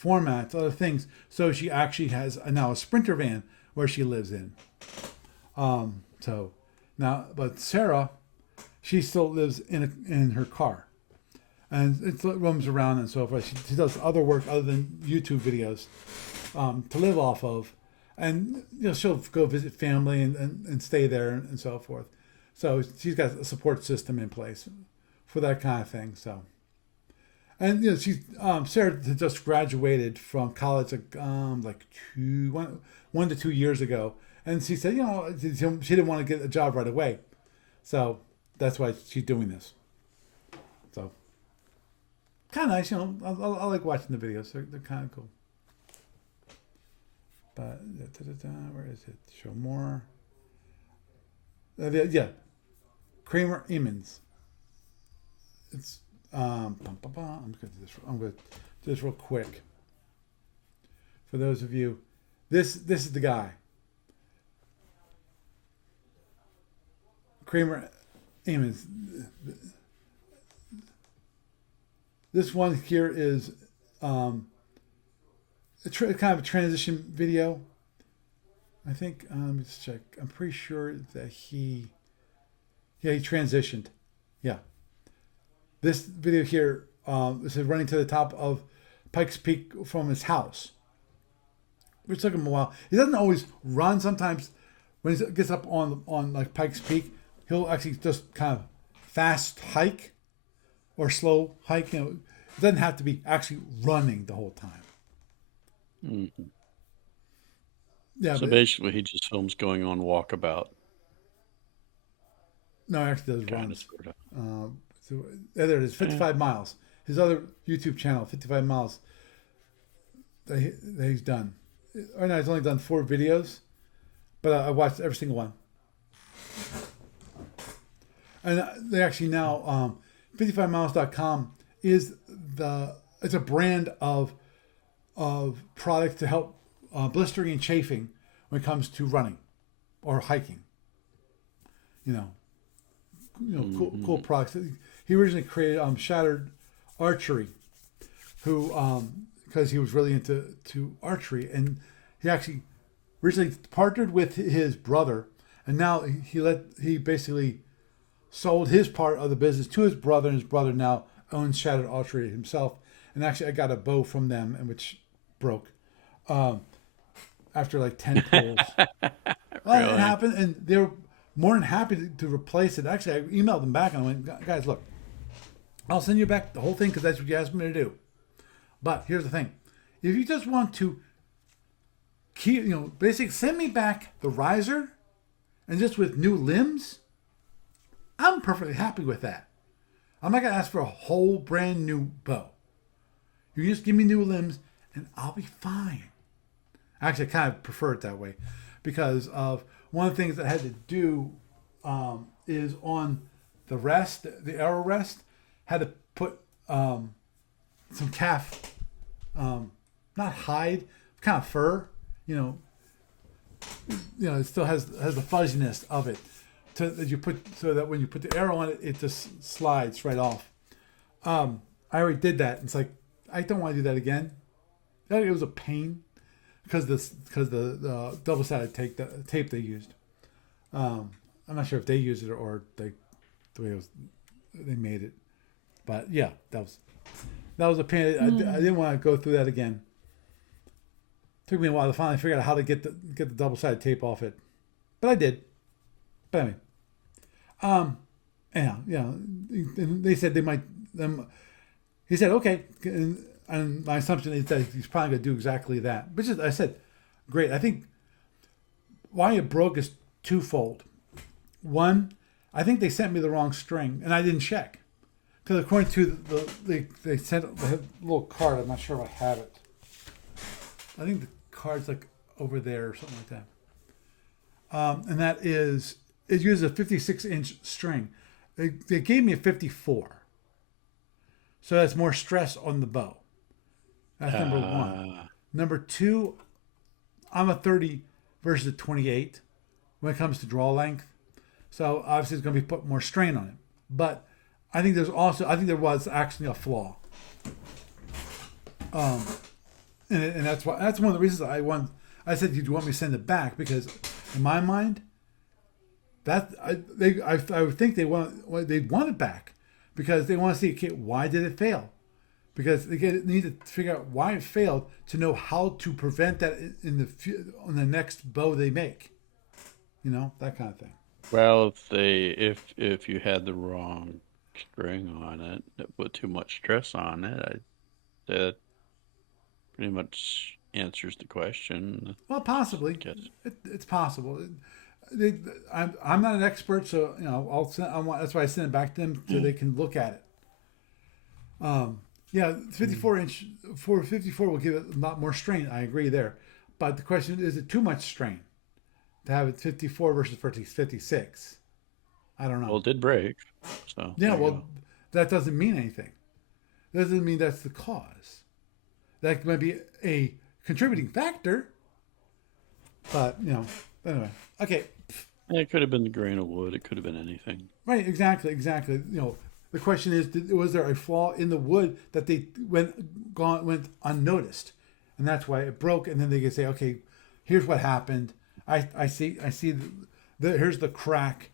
formats, other things, so she actually has now a Sprinter van where she lives in. So now, but Sarah, she still lives in her car, and it roams around and so forth. She does other work other than YouTube videos to live off of, and she'll go visit family and stay there and so forth. So she's got a support system in place for that kind of thing. So, and she's Sarah just graduated from college like 1 to 2 years ago, and she said she didn't want to get a job right away, so that's why she's doing this. So kind of nice, I like watching the videos. They're kind of cool. But where is it? Show more. Yeah. Kramer Emmons. It's I'm going to do this real quick. For those of you, this is the guy. Kramer Emmons. This one here is kind of a transition video. I think let's check. I'm pretty sure that he transitioned. Yeah. This video here, this is running to the top of Pikes Peak from his house, which took him a while. He doesn't always run. Sometimes when he gets up on like Pikes Peak, he'll actually just kind of fast hike or slow hike. It doesn't have to be actually running the whole time. Mm-hmm. Yeah. So basically, he just films going on walkabout. No, he actually does runs. So there it is, 55 miles. His other YouTube channel, 55 miles, that he's done. Right now, he's only done 4 videos, but I watched every single one. And they actually now, 55miles.com is it's a brand of product to help blistering and chafing when it comes to running or hiking. Cool products. He originally created Shattered Archery, who because he was really into archery, and he actually originally partnered with his brother, and now he basically sold his part of the business to his brother, and his brother now owns Shattered Archery himself. And actually, I got a bow from them, and which broke after like 10 pulls. Well, it happened, and they were more than happy to replace it. Actually, I emailed them back and I went, guys, look, I'll send you back the whole thing because that's what you asked me to do. But here's the thing. If you just want to basically send me back the riser, and just with new limbs, I'm perfectly happy with that. I'm not gonna ask for a whole brand new bow. You just give me new limbs, and I'll be fine. Actually, I kind of prefer it that way, because of one of the things that I had to do is on the rest, the arrow rest, had to put some calf, not hide, kind of fur. It still has the fuzziness of it, that you put, so that when you put the arrow on it, it just slides right off. I already did that. It's like I don't want to do that again. It was a pain because the double-sided tape they used. I'm not sure if they used it or the way they made it, but yeah, that was a pain. I didn't want to go through that again. Took me a while to finally figure out how to get the double-sided tape off it, but I did. But anyway, and they said they might. He said okay, and my assumption is that he's probably going to do exactly that. Which is, I said, great. I think why it broke is twofold. One, I think they sent me the wrong string, and I didn't check, because according to they sent a little card. I'm not sure if I have it. I think the card's like over there or something like that. And that is, it uses a 56-inch string. They gave me a 54. So that's more stress on the bow. That's number one. Number two, I'm a 30 versus a 28 when it comes to draw length. So obviously it's going to be put more strain on it. But I think there was actually a flaw. And that's one of the reasons I said, do you want me to send it back? Because in my mind, I would think they'd want it back, because they want to see, okay, why did it fail? Because they need to figure out why it failed to know how to prevent that on the next bow they make. That kind of thing. Well, if you had the wrong string on it, that put too much stress on it, that pretty much answers the question. Well, possibly. It's possible. I'm not an expert, so that's why I send it back to them so they can look at it. 54-inch for 54 will give it a lot more strain. I agree there, but the question is it too much strain to have it 54 versus 56? I don't know. Well, it did break. So yeah, well, that doesn't mean anything. That doesn't mean that's the cause. That might be a contributing factor, but anyway, okay. It could have been the grain of wood. It could have been anything. Right, exactly. The question is, was there a flaw in the wood that they went unnoticed, and that's why it broke? And then they can say, okay, here's what happened. I see. Here's the crack.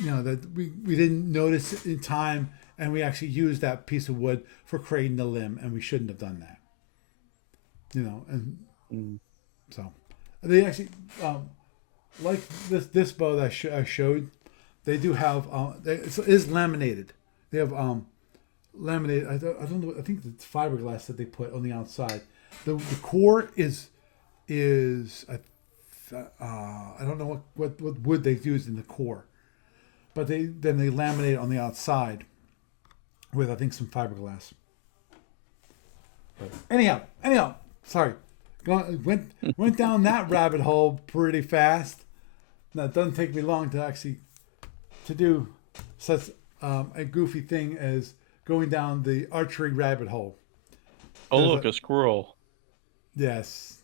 That we didn't notice in time, and we actually used that piece of wood for creating the limb, and we shouldn't have done that. So they actually like this bow that I showed. They do have it is laminated. They have laminated. I don't know. I think it's fiberglass that they put on the outside. The core is I don't know what wood they used in the core, but they laminate it on the outside with, I think, some fiberglass. But anyhow, sorry, went down that rabbit hole pretty fast. Now, it doesn't take me long to do such a goofy thing as going down the archery rabbit hole. Oh, look, a squirrel. Yes.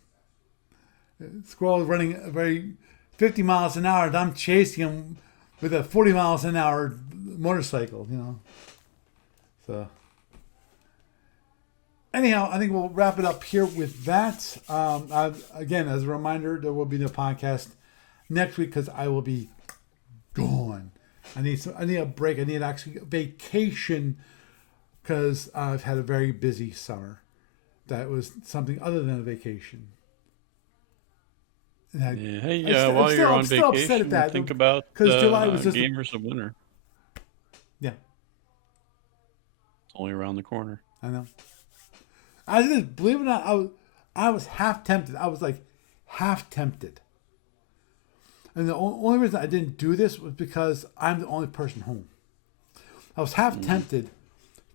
Squirrel running 50 miles an hour, and I'm chasing him with a 40 miles an hour motorcycle, So, anyhow, I think we'll wrap it up here with that. Again, as a reminder, there will be no podcast next week because I will be gone. I need a break. I need actually a vacation because I've had a very busy summer. That was something other than a vacation. While you're on vacation, think about July was just Gamers of Winter. Yeah. It's only around the corner. I know. I just, believe it or not, I was half tempted. I was like, half tempted. And the only reason I didn't do this was because I'm the only person home. I was half tempted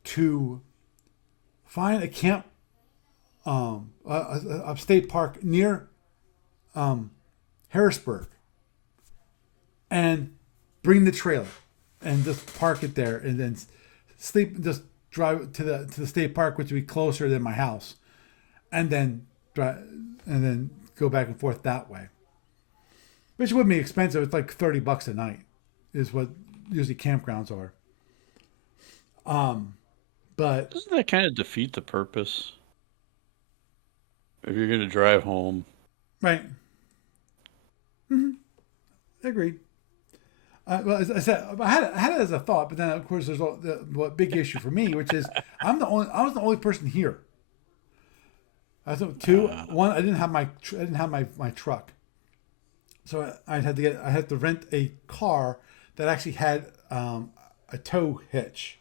to find a camp, a state park near Harrisburg, and bring the trailer and just park it there, and then sleep. Just drive to the state park, which would be closer than my house, and then drive, and then go back and forth that way. Which wouldn't be expensive. It's like $30 a night, is what usually campgrounds are. But doesn't that kind of defeat the purpose? If you're going to drive home, right? Agreed. Well, as I said, I had it as a thought, but then of course there's what big issue for me, which is I was the only person here. I thought one, I didn't have my truck, so I had to rent a car that actually had a tow hitch,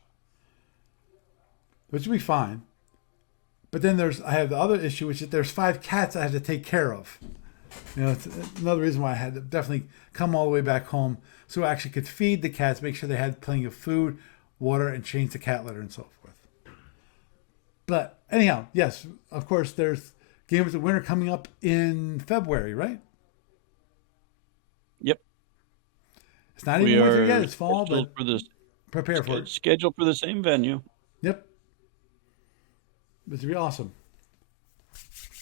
which would be fine. But then I have the other issue, which is there's 5 cats I have to take care of. It's another reason why I had to definitely come all the way back home so I actually could feed the cats, make sure they had plenty of food, water, and change the cat litter and so forth. But anyhow, yes, of course, there's Gamers of Winter coming up in February, right? Yep. It's not even winter yet; it's fall, but prepare for it. Scheduled for the same venue. Yep. It's gonna be awesome.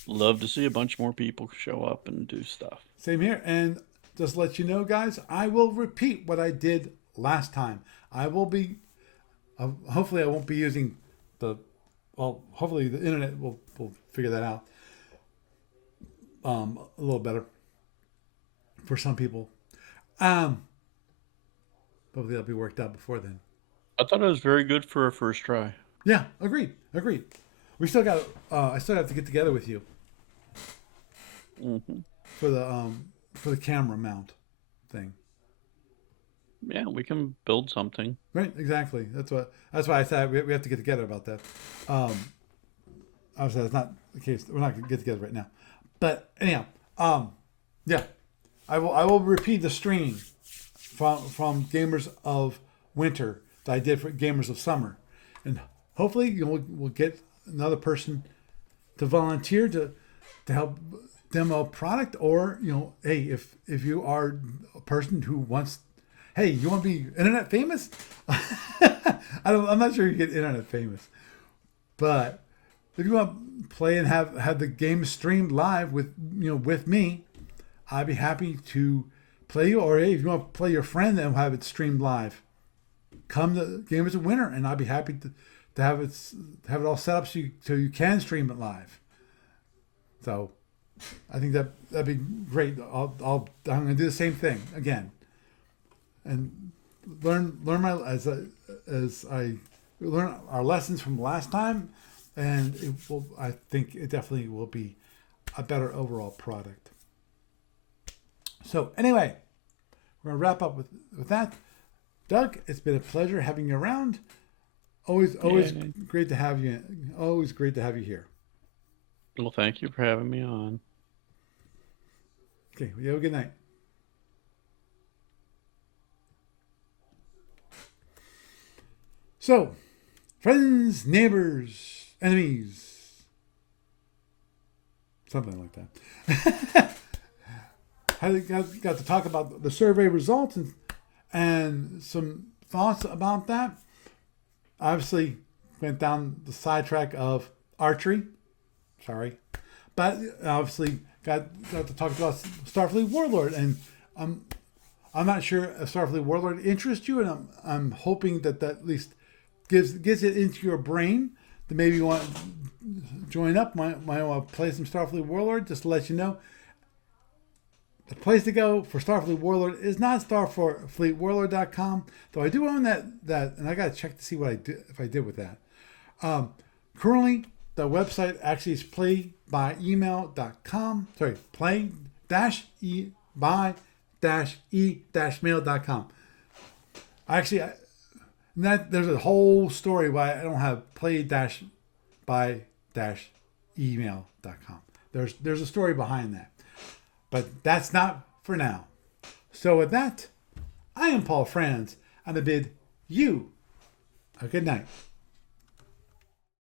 Love to see a bunch more people show up and do stuff. Same here, and just to let you know, guys, I will repeat what I did last time. I will be, hopefully I won't be using hopefully the internet will figure that out a little better for some people. Hopefully that'll be worked out before then. I thought it was very good for a first try. Yeah, agreed. We still got, I still have to get together with you for the camera mount thing. Yeah, we can build something. Right, exactly. That's why I said we have to get together about that. Obviously, that's not the case. We're not going to get together right now. But anyhow, yeah, I will repeat the stream from Gamers of Winter that I did for Gamers of Summer, and hopefully we'll get another person to volunteer to help demo a product, or hey, if you are a person who wants, hey, you want to be internet famous? I'm not sure you get internet famous, but if you want to play and have the game streamed live with me, I'd be happy to play you. Or hey, if you want to play your friend and have it streamed live, come to Gamers of Winter, and I'd be happy to have it all set up so you can stream it live. So I think that'd be great. I'm gonna do the same thing again, and learn as I learn our lessons from last time, and I think it definitely will be a better overall product. So anyway, we're gonna wrap up with that. Doug, it's been a pleasure having you around. Always great to have you. Always great to have you here. Well, thank you for having me on. Okay, well, you have a good night. So, friends, neighbors, enemies, something like that. I got to talk about the survey results and some thoughts about that. Obviously, went down the sidetrack of archery. Sorry. But obviously got to talk about Star Fleet Warlord. And I'm not sure if Star Fleet Warlord interests you, and I'm hoping that at least gets it into your brain that maybe you want to join up, might want to play some Star Fleet Warlord. Just to let you know, the place to go for Star Fleet Warlord is not starfleetwarlord.com, though I do own that, and I got to check to see what I did, if I did with that. Currently, the website actually is playbyemail.com. Sorry, play-e-mail.com. Actually, there's a whole story why I don't have play-by-email.com. There's a story behind that. But that's not for now. So with that, I am Paul Franz, and I bid you a good night.